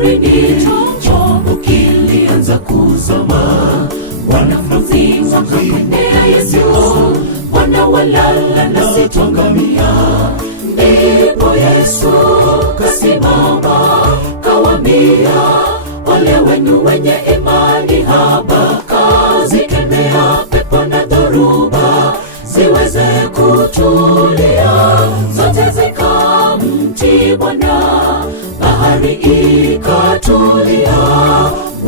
baharini, chombo kilianza kuzama. Wanafunzi wakamwendea Yesu, Bwana, walala nasi twangamia. Ndipo Yesu kasimama kawaambia, ole wenu wenye imani haba, kazikemea pepo na dhoruba ziweze kutulia. Zote zikamtii Bwana, bahari ikatulia.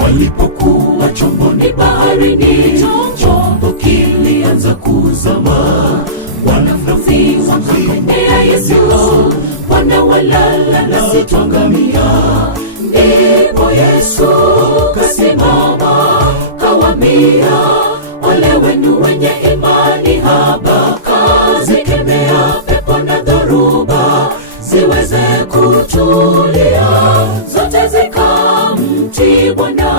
Walipokuwa chomboni baharini, chombo kilianza kuzama. Wanafunzi wakamwendea Yesu, Bwana, walala nasi twangamia. Ndipo Yesu kasimama kawaambia, ole wenu wenye imani haba, kazikemea pepo na dhoruba ziweze kutulia. Zote zikamtii Bwana,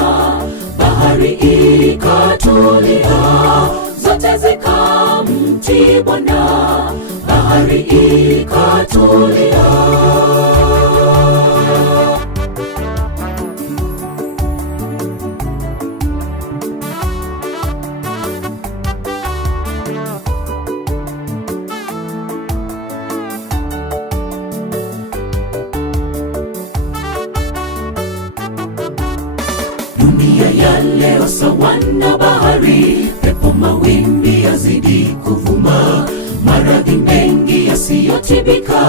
bahari ikatulia. Zote zikamtii Bwana, bahari ikatulia. Dunia ya leo sawa na bahari, pepo mawimbi yazidi kuvuma, maradhi mengi yasiyotibika,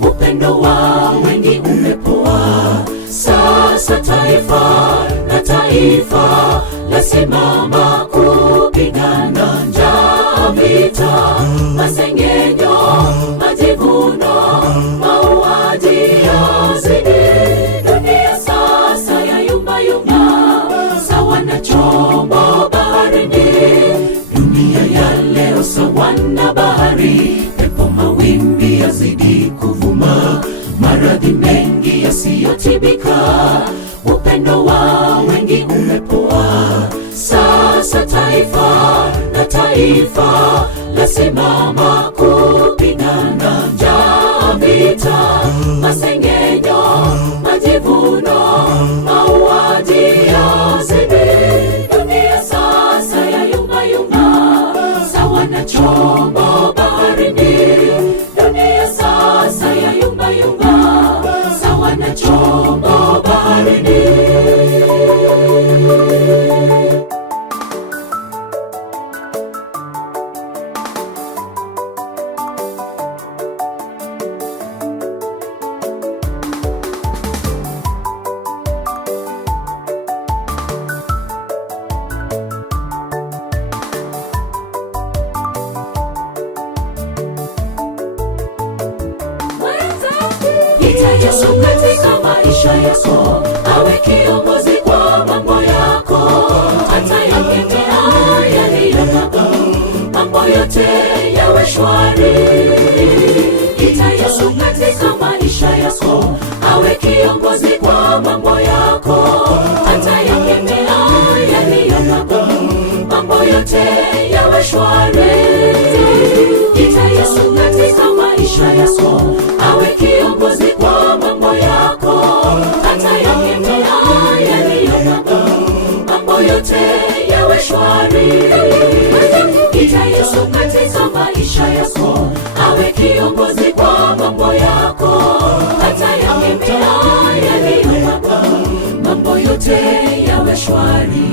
upendo wa wengi umepoa. Sasa taifa na taifa lasimama kupigana njaa, vita, masengenyo, majivuno, mauaji yazidi. Dunia sasa yayumba sawa na chombo baharini. Dunia ya leo sawa na bahari, pepo mawimbi yazidi kuvuma, maradhi mengi yasiyotibika, upendo wa wengi umepoa. Sasa taifa na taifa lasimama kupigana njaa, vita, masengenyo, majivuno, mauaji yazidi. Dunia sasa yayumba sawa na chombo baharini. Dunia sasa yayumba sawa na chombo baharini. Ita Yesu katika maisha yako, awe kiongozi kwa mambo yako, hata yakitokea yaliyo magumu, mambo yote yawe shwari. Ita Yesu katika maisha yako, awe kiongozi kwa mambo yako, hata yakitokea yaliyo magumu, mambo yote yawe shwari. Ita Yesu katika maisha yako, awe kiongozi kwa mambo yako, hata yakitokea yaliyo magumu, mambo yote yawe shwari. Ita Yesu katika maisha yako, awe kiongozi kwa mambo yako, hata yakitokea yaliyo magumu, mambo yote yawe shwari.